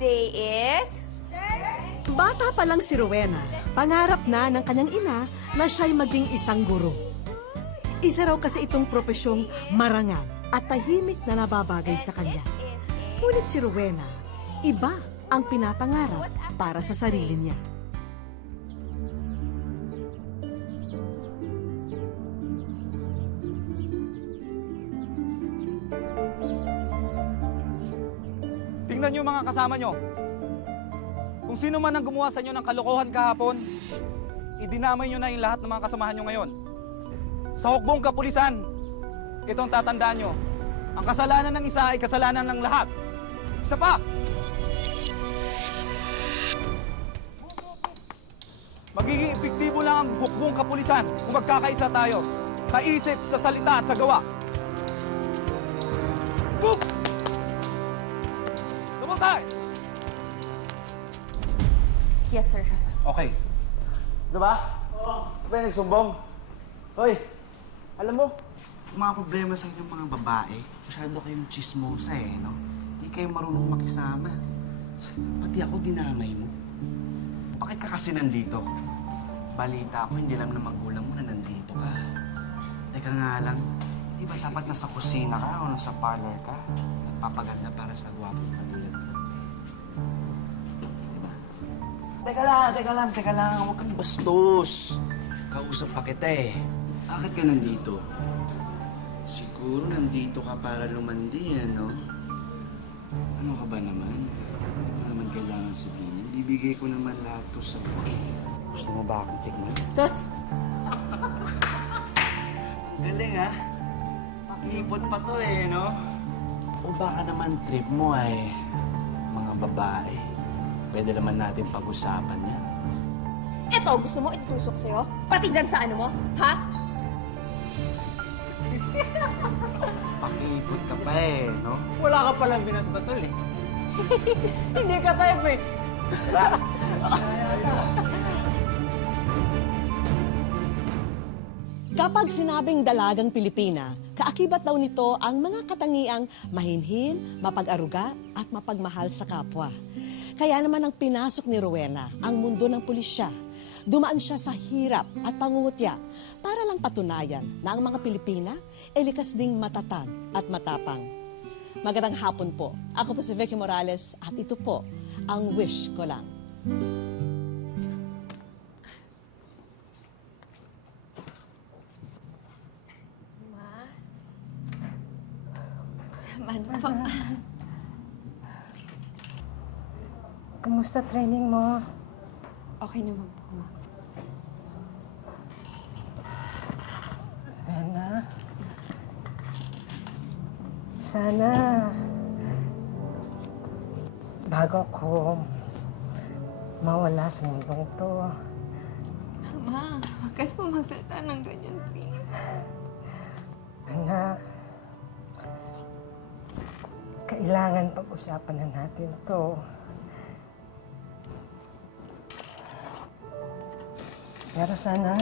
Today is... Bata pa lang si Rowena, pangarap na ng kanyang ina na siya'y maging isang guro. Isa raw kasi itong propesyong marangal at tahimik na nababagay sa kanya. Ngunit si Rowena, iba ang pinapangarap para sa sarili niya. Tingnan niyo mga kasama niyo. Kung sino man ang gumawa sa inyo ng kalokohan kahapon, idinamay niyo na yung lahat ng mga kasamahan niyo ngayon. Sa hukbong kapulisan, itong tatandaan niyo, ang kasalanan ng isa ay kasalanan ng lahat. Isa pa! Magiging epektibo lang ang hukbong kapulisan kung magkakaisa tayo sa isip, sa salita at sa gawa. Boom! Double time! Yes, sir. Okay. Diba? Oo. Ba nagsumbong? Hoy, alam mo, mga problema sa inyong mga babae, masyado kayong chismosa no? Hindi kayo marunong makisama. Pati ako dinamay mo. Bakit ka kasi nandito? Balita ko, hindi alam na magulang mo na nandito ka. Teka nga lang, di ba dapat nasa kusina ka o nasa parlor ka? Nagpapaganda para sa gwapong katulad mo. Teka lang. Huwag kang bastos. Kausap pa kita eh. Bakit ka nandito? Siguro nandito ka para lumandi, ano? Ano ka ba naman? Ano naman kailangan sabihin? Bibigay ko naman lahat to sa iyo. Gusto mo ba akong tignan? Bastos! Galing ha? Pakipot pa to no? O baka naman trip mo ay mga babae. Pwede naman natin pag-usapan yan. Eto, gusto mo itutusok sa'yo? Pati dyan sa ano mo? Ha? Pakipot ka pa no? Wala ka palang binatbatol eh. Hindi ka type eh. Kapag sinabing dalagang Pilipina, kaakibat daw nito ang mga katangiang mahinhin, mapag-aruga at mapagmahal sa kapwa. Kaya naman ang pinasok ni Rowena ang mundo ng pulisya. Dumaan siya sa hirap at pangungutya para lang patunayan na ang mga Pilipina ay likas ding matatag at matapang. Magandang hapon po. Ako po si Vicky Morales at ito po ang Wish Ko Lang. Man po. Kumusta training mo? Okay naman po, ma. Rena? Sana bago ko mawala sa mundong to, Ma, huwag ka naman magsalita ng ganyan, please. anak, kailangan pag-usapan na natin to. Pero sana,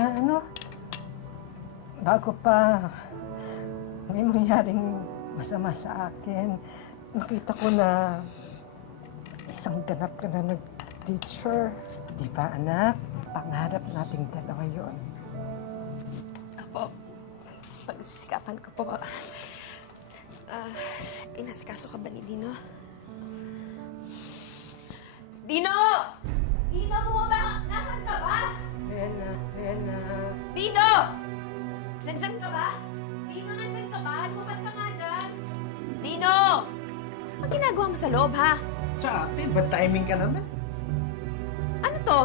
bago pa may mangyaring masama sa akin, makita ko na isang ganap ka na nag-teacher. Di ba, anak? Pangarap nating dalawa yun. Apo, pagsisikapan ko po. Inasikaso ka ba ni Dino? Dino! Dino, bumaba! Nasaan ka ba? Rena. Dino! Nandyan ka ba? Dino, nandyan ka ba? Lumabas ka nga dyan. Dino! Ang ginagawa mo sa loob, ha? Tsaka ate, bad timing ka naman. Ano to?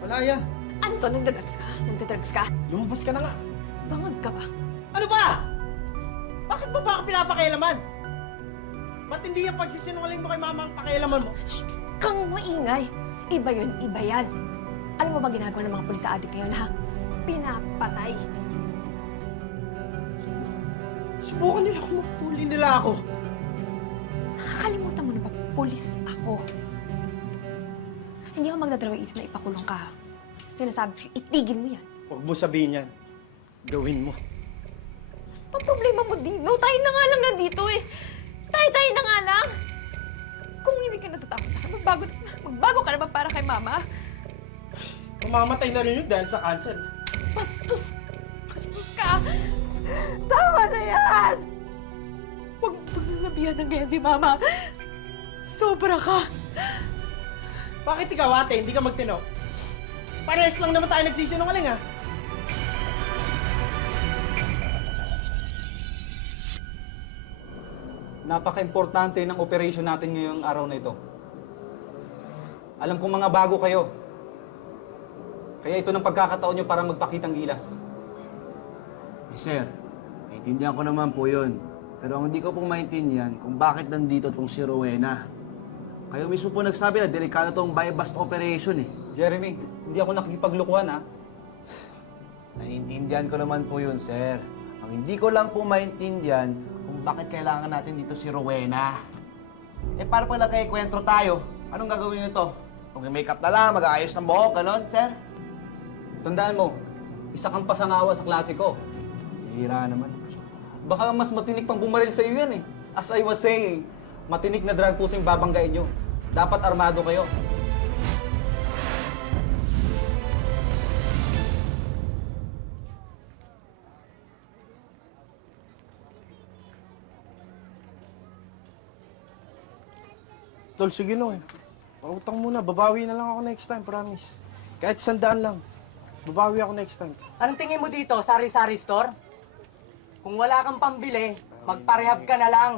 Wala yan. Ano to? Nagdadrugs ka? Nagdadrugs ka? Lumabas ka na nga. Bangag ka ba? Ano ba? Bakit mo ba ako pinapakialaman? Matindi yung pagsisinungaling mo kay mama ang pakialaman mo. Shh! Kang maingay! Iba yun, iba yan. Alam mo ba ginagawa ng mga pulis sa adik ngayon, ha? Pinapatay. Subukan nila kung mahuli nila ako. Nakakalimutan mo na ba, pulis ako. Hindi ako magdadalawang isip na ipakulong ka. Sinasabi ko, itigil mo yan. Huwag mo sabihin yan. Gawin mo. Ang problema mo, Dino, tayo na nga lang nandito eh. Tayo na nga lang. Kung hindi ka natatakot magbago ka naman para kay Mama. Mamamatay na rin yun dahil sa cancer. Bastos ka! Tama na yan! Huwag pagsasabihan ng ganyan si Mama. Sobra ka! Bakit ikaw, ate, hindi ka magtino? Parehas lang naman tayo nagsisinungaling, ha? Napaka-importante ng operation natin ngayong araw na ito. Alam kong mga bago kayo. Kaya ito ng pagkakataon nyo para magpakitang gilas. Sir, naiintindihan ko naman po yun. Pero ang hindi ko pong maintindihan kung bakit nandito tong si Rowena. Kayo mismo po nagsabi na delikado tong buy-bust operation eh. Jeremy, hindi ako nakikipaglukuhan ha. Naiintindihan ko naman po yun, sir. Ang hindi ko lang po maintindihan kung bakit kailangan natin dito si Rowena. Eh, para pala kay kwentro tayo, anong gagawin nito? Mag-makeup na lang, mag-aayos ng buhok, ganon, sir? Tandaan mo, isa kang pasangawa sa klase ko. Hira naman. Baka mas matinik pang bumaril sa iyo yan eh. As I was saying, matinik na drug puso yung babanggain nyo. Dapat armado kayo. Tol, sige no eh. Pautang muna, babawi na lang ako next time, promise. Kahit 100 lang. Babawi ako next time. Anong tingin mo dito, sari-sari store? Kung wala kang pambili, magparehab ka na lang.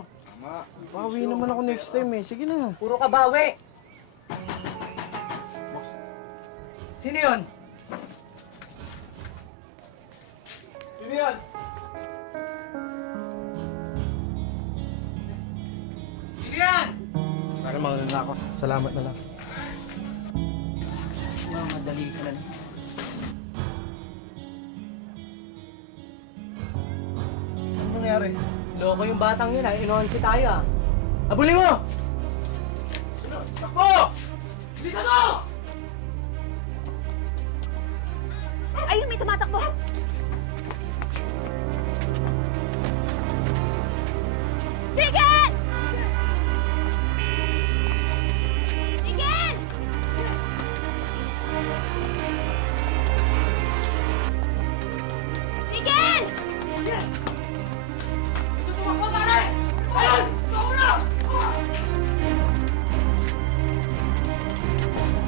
Bawi naman ako next time eh. Sige na. Puro ka bawi. Sino yun? Sino yan? Sino yan? Para mauna na ako. Salamat na lang. Madali ka lang. Ano nangyari? Loko yung batang yun, inuhansi tayo ah. Abuli mo! Takbo! Bilisan mo! Ayun, may tumatakbo! Tigil! Tigil! Tigil! Tutumak mo, pare! Ayun! Tutumak na!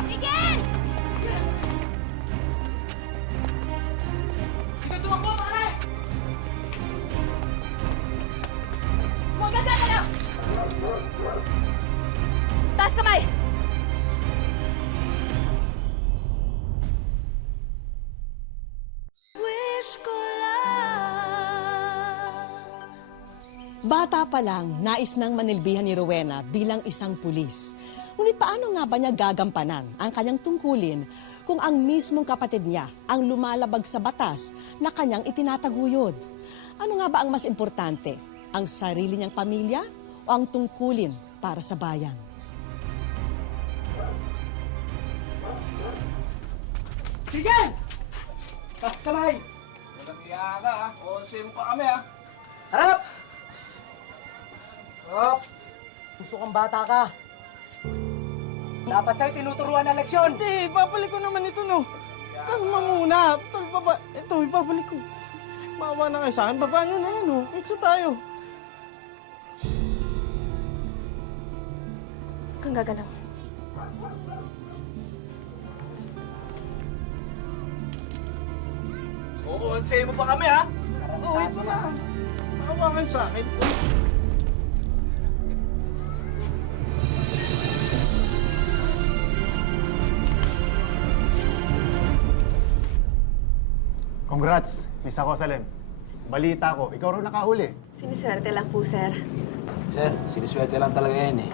Tigil! Tutumak mo, pare! Huwag kang gagalaw! Taas kamay! Bata pa lang, nais nang manilbihan ni Rowena bilang isang pulis. Ngunit paano nga ba niya gagampanan ang kanyang tungkulin kung ang mismong kapatid niya ang lumalabag sa batas na kanyang itinataguyod? Ano nga ba ang mas importante? Ang sarili niyang pamilya o ang tungkulin para sa bayan? Tigil! Taas kamay! Walang iya ka ha. O, same pa kami ha. Harap! Harap! Puso kang bata ka. Dapat sa'yo tinuturuan ng leksyon. Hindi, babalik ko naman ito, no. Kalma muna. Tol, ito, ibabalik ko. Maawa na kayo sa akin. Baba nyo na yan, no. Itso tayo. Huwag kang gagalaw. Oo, same mo pa kami ha. Oo, ito na. Maawa kayo sa akin. Congrats, Miss Ako Salem. Balita ko, ikaw rin nakahuli. Siniswerte lang po, sir. Sir, siniswerte lang talaga yan eh.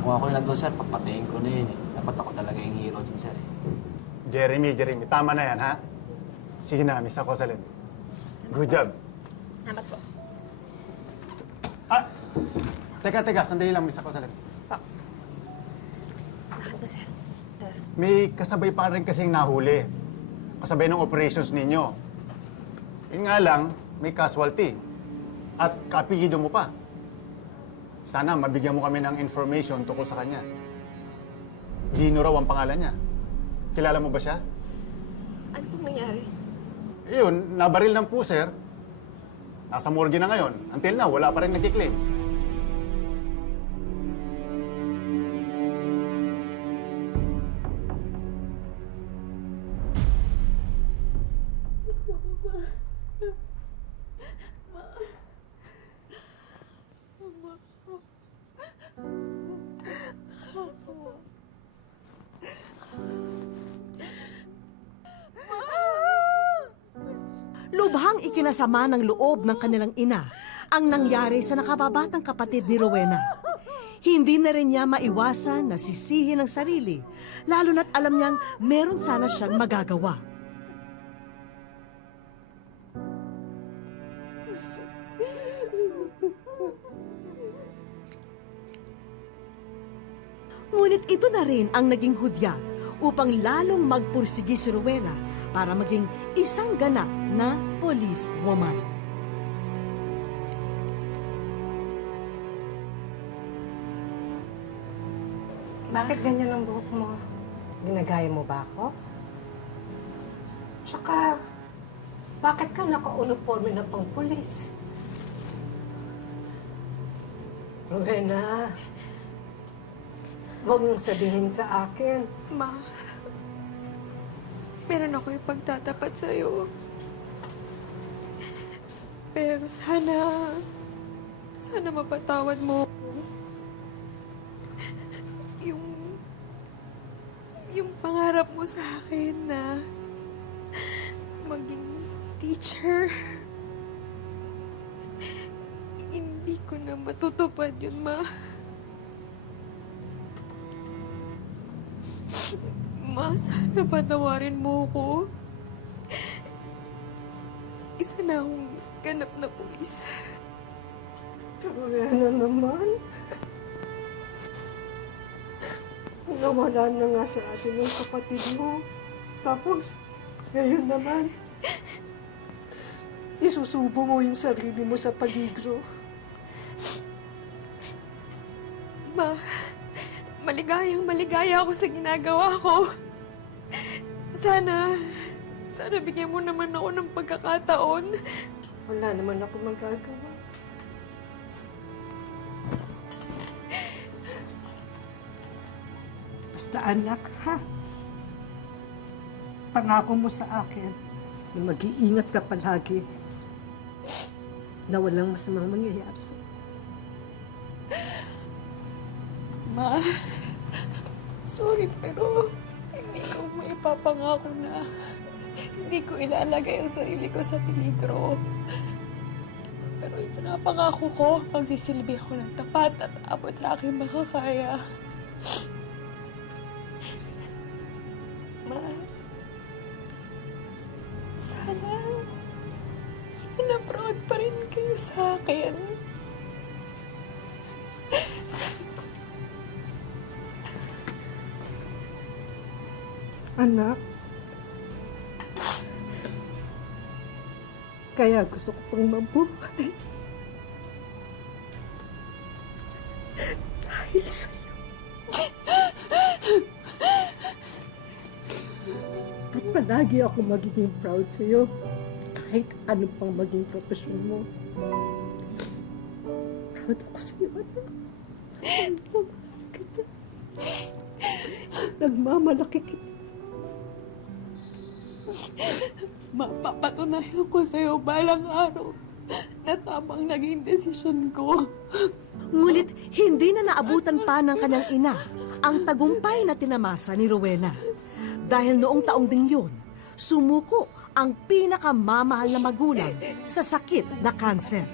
Kung ako yung nandun, sir, papatayin ko na yun eh. Dapat ako talaga yung hero dyan, sir eh. Jeremy, tama na yan, ha? Sige na, Miss Ako Salem. Good job. Salamat po. Ah! Teka, sandali lang, Miss Ako Salem. Bakit po, sir? Sir. May kasabay pa rin kasing nahuli. Kasabay ng operations ninyo. Yun nga lang, may casualty. At kaapelyido mo pa. Sana mabigyan mo kami ng information tungkol sa kanya. Gino raw ang pangalan niya. Kilala mo ba siya? Ano pong nangyari? Yun, nabaril ng puser. Nasa morgue na ngayon. Until now, wala pa rin nagkiklaim. Lubhang ikinasama ng loob ng kanilang ina ang nangyari sa nakababatang kapatid ni Rowena. Hindi na rin niya maiwasan na sisihin ang sarili, lalo na't alam niyang meron sana siyang magagawa. Ngunit ito na rin ang naging hudyat upang lalong magpursigi si Rowena para maging isang ganap na police woman. Bakit ganyan ang buhok mo? Ginagaya mo ba ako? Tsaka, bakit ka naka-uniforme na pang pulis? Rowena, huwag mong sabihin sa akin. Ma, meron ako ipagtatapat sa'yo. Pero sana mapatawad mo ako. Yung pangarap mo sa akin na maging teacher, hindi ko na matutupad yun, Ma. Ma, sana patawarin mo ko. Isa na akong ganap na pulis. Rowena naman. Nawala na nga sa atin yung kapatid mo. Tapos, ngayon naman, isusubo mo yung sarili mo sa peligro. Ma, maligaya ako sa ginagawa ko. Sana bigyan mo naman ako ng pagkakataon. Wala naman ako magagawa. Basta anak, ha? Pangako mo sa akin na mag-iingat ka palagi na walang masamang mangyayari sa'yo. Ma, sorry pero hindi ko maipapangako na hindi ko ilalagay ang sarili ko sa peligro. Pero ipinapangako ko, magsisilbi ako ng tapat at abot sa aking makakaya. Ma, sana proud pa rin kayo sa akin. Anak, kaya gusto ko pang mabuhay. Dahil sa'yo. At palagi ako magiging proud sa'yo. Kahit ano pang maging profesyon mo. Proud ako sa'yo, anak. Nagmamalaki kita. Nagmamalaki kita. Mapapatunayan ko sa'yo balang araw na tamang naging desisyon ko. Ngunit hindi na naabutan pa ng kanyang ina ang tagumpay na tinamasa ni Rowena. Dahil noong taong ding yun, sumuko ang pinakamamahal na magulang sa sakit na kanser.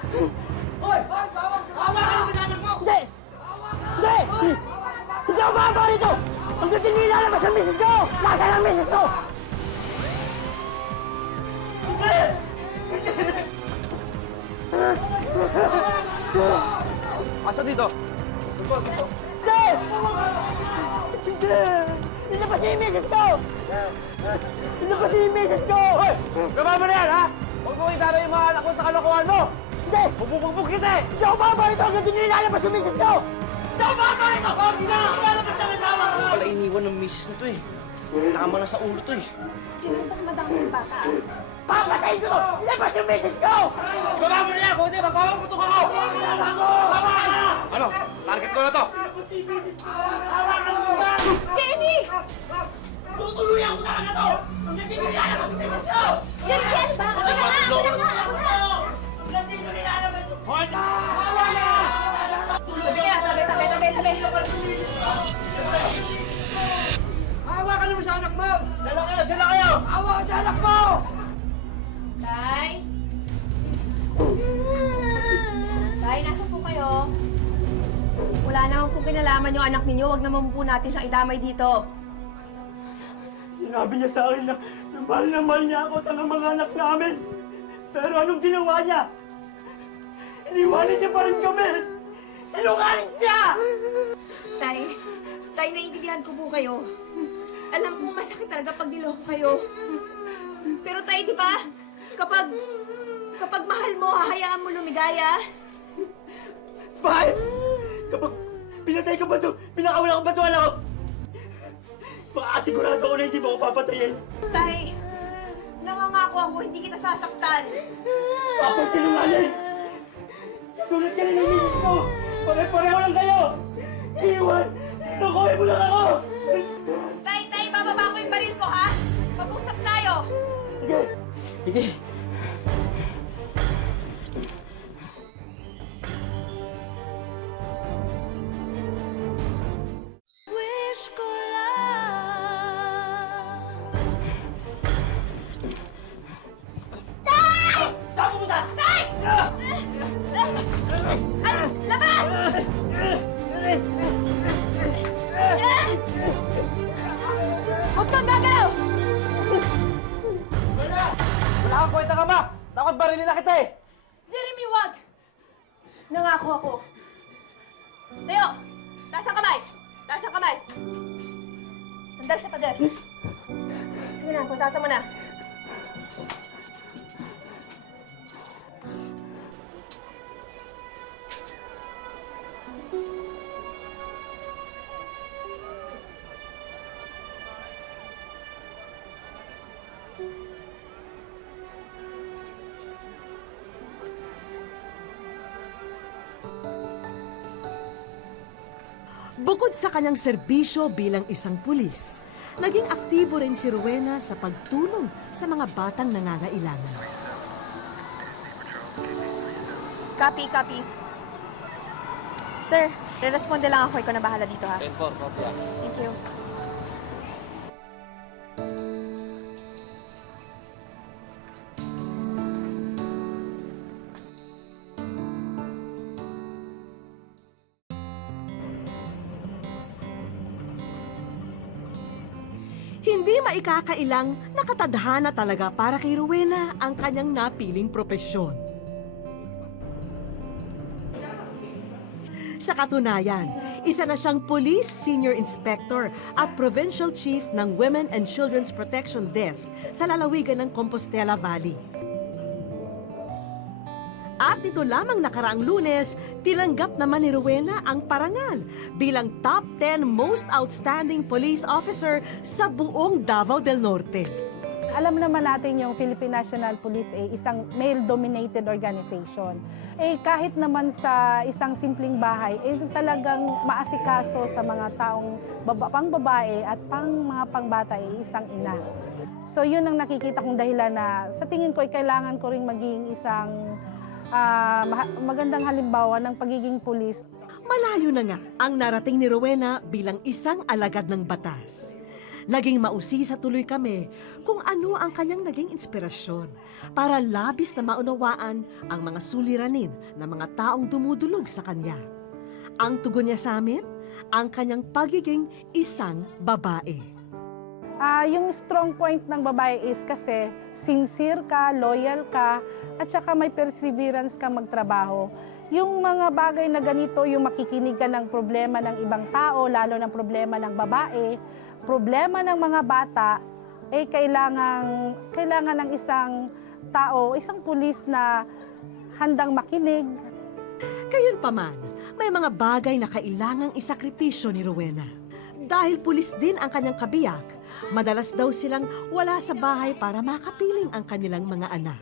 Hindi! Hindi! Hindi ako bababa rito! Hanggang hindi nilalabas ang misis ko! Nasaan ang misis ko? Asa dito? Hindi! Hindi! Nilabas niya yung misis ko! Nilabas niya yung misis ko! Hoy! Gaba mo na yan, ha? Huwag mo itaro yung mga anak mo sa kalokohan mo! Hindi! Bububog kita eh! Hindi ako baba rito hanggang di nyo ilalabas yung misis ko! Hindi ako baba rito! Hindi na ako ilalabas ng asawa ko! Wala iniwan ng misis na to eh. Tama na sa ulo to eh. Sino pang madaming bata? Papatayin ko to! Ilabas yung misis ko! Ibaba mo na yan! Kung hindi, magpapaputok ako! Ano? Target ko na to! Jamie! Tutuluyan ko talaga to! Hanggang di nyo ilalabas yung misis ko! Jamie, ano ba? Ano ba? Hanggang di nyo ilalabas yung... Hold on! Tabi. Hawakan mo sa anak mo! Diyan lang kayo! Diyan lang kayo! Hawakan sa anak mo! Tay? Tay, nasa po kayo? Wala naman po kinalaman yung anak ninyo. Huwag naman po natin siyang idamay dito. Sinabi niya sa akin na mahal niya ako at ang mga anak namin. Pero anong ginawa niya? Iniwanan niya pa rin kami! Sinungaling siya! Tay, naiintindihan ko po kayo. Alam ko masakit talaga pag niloko kayo. Pero tay, di ba? Kapag mahal mo, hahayaan mo lumigaya. Bakit? Kapag pinatay ko ba ito, pinakawala ko ba ito anak ko? Makasigurado ako na hindi mo ako papatayin. Tay, nangangako ako, hindi kita sasaktan. Papa, sinungaling! Tulad ka rin ng misis mo! Pare-pareho lang kayo! Iwan! Nilokohin mo lang ako! Tay, bababa ko yung baril ko, ha? Mag-usap tayo. Sige! Sige! Wish ko lang. Tay! Saan pupunta? Tay! Labas! Huwag kang gagalaw! Wala kang kwenta ka, ma! Dapat barilin na kita eh! Jeremy, wag! Nangako ako. Tayo! Taas ang kamay! Taas ang kamay! Sandal sa pader. Sige na, pusasa mo na. Bukod sa kanyang serbisyo bilang isang pulis, naging aktibo rin si Rowena sa pagtulong sa mga batang nangangailangan. Copy. Sir, re-responde lang ako. Ikaw na bahala dito, ha? 10-4, copy. Thank you. Hindi maikakailang nakatadhana talaga para kay Rowena ang kanyang napiling propesyon. Sa katunayan, isa na siyang Police Senior Inspector at Provincial Chief ng Women and Children's Protection Desk sa lalawigan ng Compostela Valley. At nito lamang nakaraang Lunes, tinanggap naman ni Rowena ang parangal bilang Top 10 Most Outstanding Police Officer sa buong Davao del Norte. Alam naman natin yung Philippine National Police ay isang male-dominated organization. Kahit naman sa isang simpleng bahay, talagang maasikaso sa mga taong pang babae at mga pangbata ay isang ina. So yun ang nakikita kong dahilan na sa tingin ko ay kailangan ko ring maging isang magandang halimbawa ng pagiging pulis. Malayo na nga ang narating ni Rowena bilang isang alagad ng batas. Naging mausisa tuloy kami kung ano ang kanyang naging inspirasyon para labis na maunawaan ang mga suliranin ng mga taong dumudulog sa kanya. Ang tugon niya sa amin, ang kanyang pagiging isang babae. Yung strong point ng babae is kasi sincere ka, loyal ka, at saka may perseverance ka magtrabaho. Yung mga bagay na ganito, yung makikinig ka ng problema ng ibang tao, lalo ng problema ng babae, problema ng mga bata, kailangan ng isang tao, isang pulis na handang makinig. Gayunpaman, may mga bagay na kailangang isakripisyo ni Rowena. Dahil pulis din ang kanyang kabiyak, madalas daw silang wala sa bahay para makapiling ang kanilang mga anak.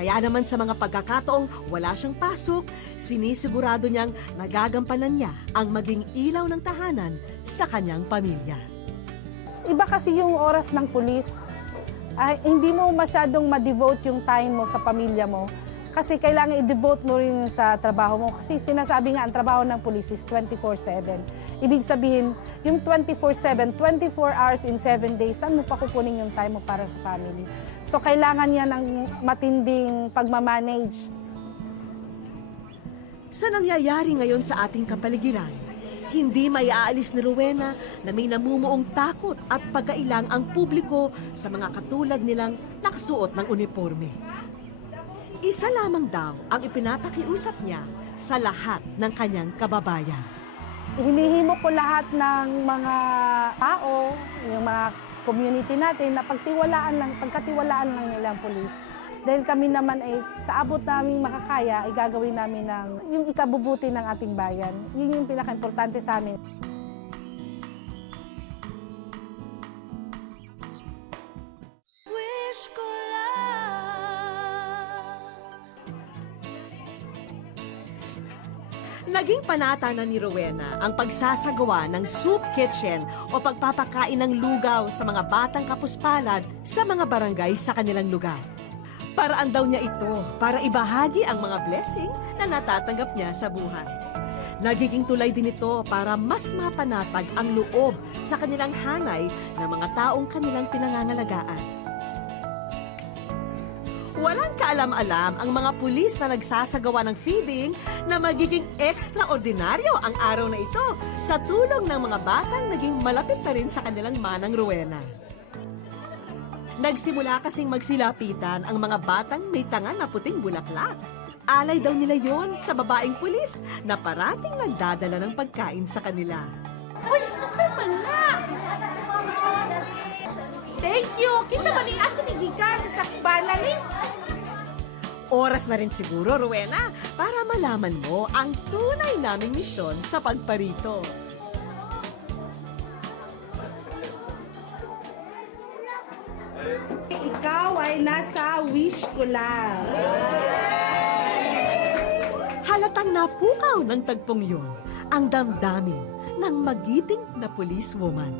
Kaya naman sa mga pagkakataong wala siyang pasok, sinisigurado niyang nagagampanan niya ang maging ilaw ng tahanan sa kanyang pamilya. Iba kasi yung oras ng pulis. Hindi mo masyadong ma-devote yung time mo sa pamilya mo. Kasi kailangan i-devote mo rin sa trabaho mo. Kasi sinasabi nga, ang trabaho ng pulis is 24/7. Ibig sabihin, yung 24/7, 24 hours in 7 days, saan mo pa kukunin yung time mo para sa family? So, kailangan niya ng matinding pagmamanage. Sa nangyayari ngayon sa ating kapaligiran, hindi maiaalis ni Rowena na may namumuong takot at pagkailang ang publiko sa mga katulad nilang nakasuot ng uniforme. Isa lamang daw ang ipinapakiusap niya sa lahat ng kanyang kababayan. Hinihimo ko lahat ng mga tao, yung mga community natin, na pagkatiwalaan lang nila ang pulis. Dahil kami naman ay sa abot namin makakaya, ay gagawin namin yung ikabubuti ng ating bayan. Yun yung pinaka-importante sa amin. Naging panata na ni Rowena ang pagsasagawa ng soup kitchen o pagpapakain ng lugaw sa mga batang kapuspalad sa mga barangay sa kanilang lugar. Paraan daw niya ito para ibahagi ang mga blessing na natatanggap niya sa buhay. Nagiging tulay din ito para mas mapanatag ang loob sa kanilang hanay ng mga taong kanilang pinangangalagaan. Walang kaalam-alam ang mga pulis na nagsasagawa ng feeding na magiging ekstraordinaryo ang araw na ito sa tulong ng mga batang naging malapit na rin sa kanilang manang Rowena. Nagsimula kasing magsilapitan ang mga batang may tanga na puting bulaklak. Alay daw nila yon sa babaeng pulis na parating nagdadala ng pagkain sa kanila. Uy, asa man na? Thank you! Kisa man asa ni Gikan sa kubana ni? Oras na rin siguro, Rowena, para malaman mo ang tunay naming misyon sa pagparito. Ikaw ay nasa wish ko lang. Halatang napukaw ng tagpong yun ang damdamin ng magiting na policewoman.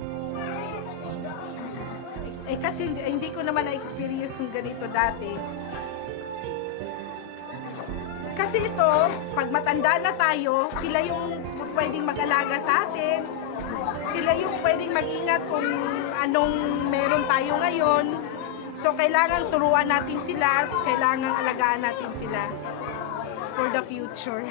Kasi hindi ko naman na-experience yung ganito dati. Kasi ito, pag matanda na tayo, sila yung pwedeng mag-alaga sa atin. Sila yung pwedeng mag-ingat kung anong meron tayo ngayon. So, kailangan turuan natin sila, kailangan alagaan natin sila for the future.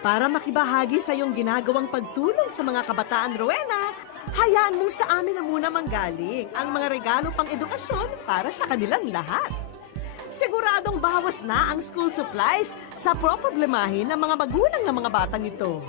Para makibahagi sa iyong ginagawang pagtulong sa mga kabataan, Rowena, hayaan mong sa amin na muna manggaling ang mga regalo pang edukasyon para sa kanilang lahat. Siguradong bawas na ang school supplies sa problemahin ng mga magulang ng mga batang ito.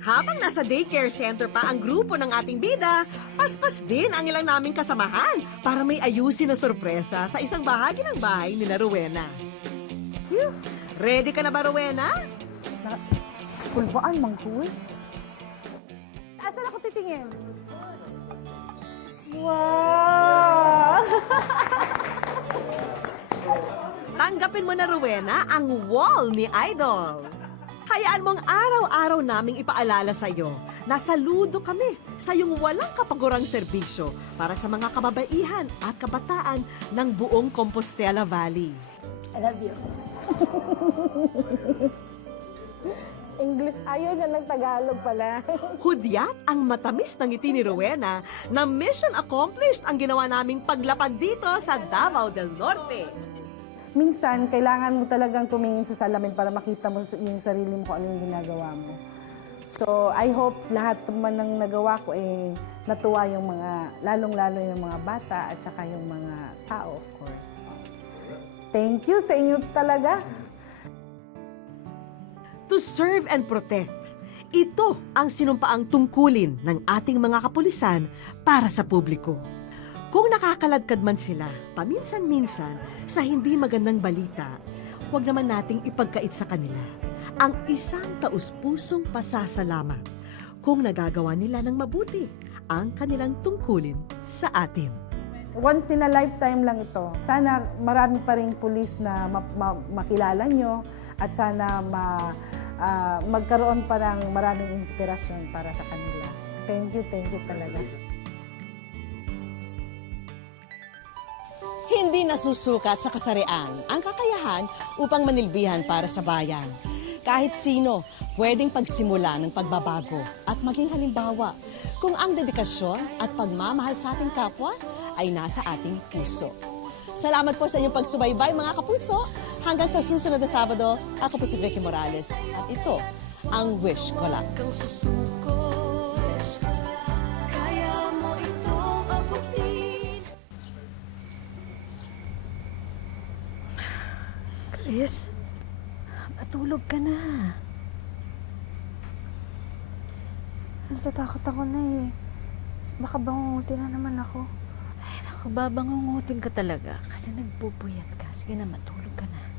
Habang nasa daycare center pa ang grupo ng ating bida, paspas din ang ilang naming kasamahan para may ayusin na sorpresa sa isang bahagi ng bahay nila Rowena. Ready ka na ba, Rowena? Kulbaan, mangkuy. Asan ako titingin? Wow! Tanggapin mo na, Rowena, ang wall ni Idol. Hayaan mong araw-araw naming ipaalala sa iyo na saludo kami sa iyong walang kapagurang serbisyo para sa mga kababaihan at kabataan ng buong Compostela Valley. I love you. English, ayaw niya ng Tagalog pala. Hudyat ang matamis ng ngiti ni Rowena na mission accomplished ang ginawa naming paglapag dito sa Davao del Norte. Minsan, kailangan mo talagang tumingin sa salamin para makita mo yung sarili mo kung ano yung ginagawa mo. So, I hope lahat naman ng nagawa ko natuwa yung mga, lalong-lalo yung mga bata at saka yung mga tao, of course. Thank you sa inyo talaga. to serve and protect. Ito ang sinumpaang tungkulin ng ating mga kapulisan para sa publiko. Kung nakakaladkad man sila, paminsan-minsan, sa hindi magandang balita, huwag naman nating ipagkait sa kanila ang isang taus-pusong pasasalamat kung nagagawa nila ng mabuti ang kanilang tungkulin sa atin. Once in a lifetime lang ito. Sana marami pa ring pulis na makilala nyo at sana magkaroon pa ng maraming inspirasyon para sa kanila. Thank you talaga. Hindi nasusukat sa kasarian ang kakayahan upang manilbihan para sa bayan. Kahit sino, pwedeng pagsimula ng pagbabago at maging halimbawa kung ang dedikasyon at pagmamahal sa ating kapwa ay nasa ating puso. Salamat po sa inyong pagsubaybay mga kapuso. Hanggang sa susunod na Sabado, ako po si Vicky Morales at ito ang Wish Ko Lang. Kang susuko, kaya mo itong abutin. Chris, matulog ka na. Natatakot ako na eh. Baka bangungutin na naman ako. Ay, naku, babangungutin ka talaga kasi nagpupuyat ka. Sige na, matulog ka na.